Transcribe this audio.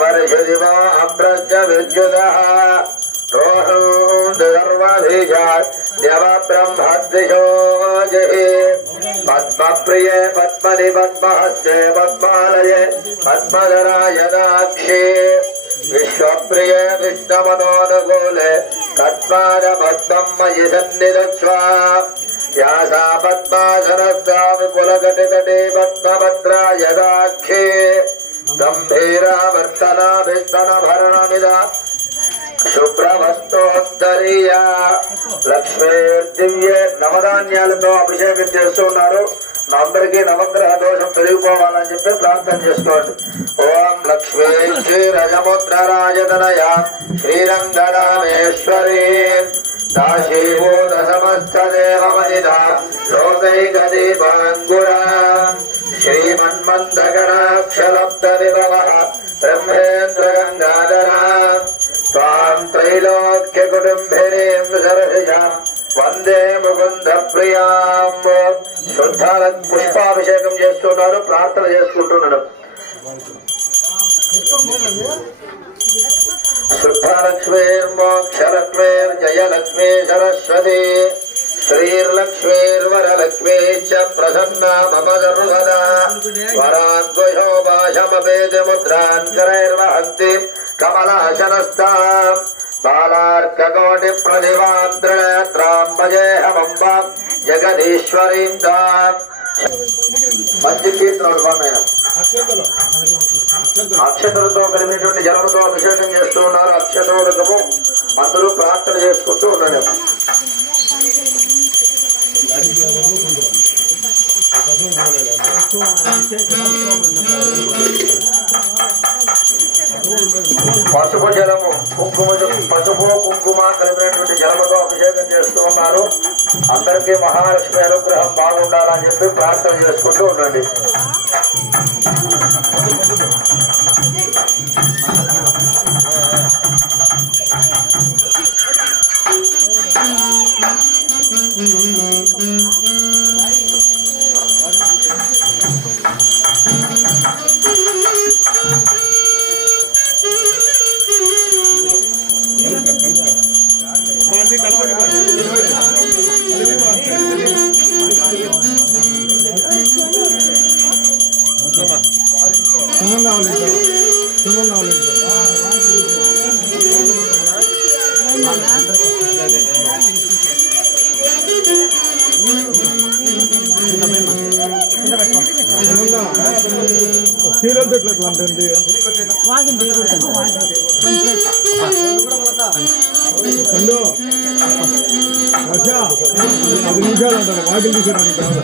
वर्षदिवो अभ्रश्च विद्युतः देवब्रह्मद्विषोजहि पद्मप्रिये पद्मनि पद्महस्ते पद्मालये पद्मधराय दाक्षे विश्वप्रिये विष्णुमनोनुकूले तत्पाद पद्मं मयि सन्निधत्स्व यासा पद्मासनस्ता विपुलकटितटे पद्मभद्राय दाक्षे गंभीरा वर्तना विस्तनभरणमिदा శుభ్రవస్తోత్తరీయ లక్ష్మీ దివ్య నవధాన్యాలతో అభిషేకం చేస్తున్నారు. అందరికీ నవగ్రహ దోషం పెరిగిపోవాలని చెప్పి ప్రార్థన చేసుకోండి. ఓం లక్ష్మీ క్షీరజముద్రరాజతనయ శ్రీరంగరామేశ్వరీ దాశీభూత సమస్త దేవమనిధ లోకైకదీపాంగురా శ్రీమన్మందగణాక్షలబ్ధ విభవ బ్రహ్మేంద్ర గంగాధరా త్వాం త్రైలోక్య కుటుంబినీం సరసిజాం వందే ముకుంద ప్రియాం. శుద్ధ పుష్పాభిషేకం చేస్తున్నారు, ప్రార్థన చేసుకుంటున్నాడు. శుద్ధలక్ష్మీర్మోక్షలక్ష్మీర్జయలక్ష్మీ సరస్వతి శ్రీర్లక్ష్మీర్వరలక్ష్మీ చ ప్రసన్నా మమ సర్వదా వరాద్వశోభాషమవేద ముద్రాన్ కరైర్వహంతి కమలాశనస్తాం బాలార్కకోటి ప్రతిభాం త్రినేత్రాం భజేహమంబాం జగదీశ్వరీం తాం. మంచి కీర్తనలు బాగున్నాయి. అక్షతలతో కలిగినటువంటి జలముతో అభిషేకం చేస్తూ ఉన్నారు. అక్షతోదకము అందరూ ప్రార్థన చేసుకుంటూ ఉన్నాడు. పసుపు జలము పసుపు కుంకుమ కలిపినటువంటి జలముతో అభిషేకం చేస్తూ ఉన్నారు. అందరికీ మహాలక్ష్మి అనుగ్రహం బాగుండాలని చెప్పి ప్రార్థన చేసుకుంటూ ఉండండి. సీరియల్ ఎట్లాంటి రెండు 10 నిమిషాలు అంటారు వాకిలు తీసేదానికి కాదు.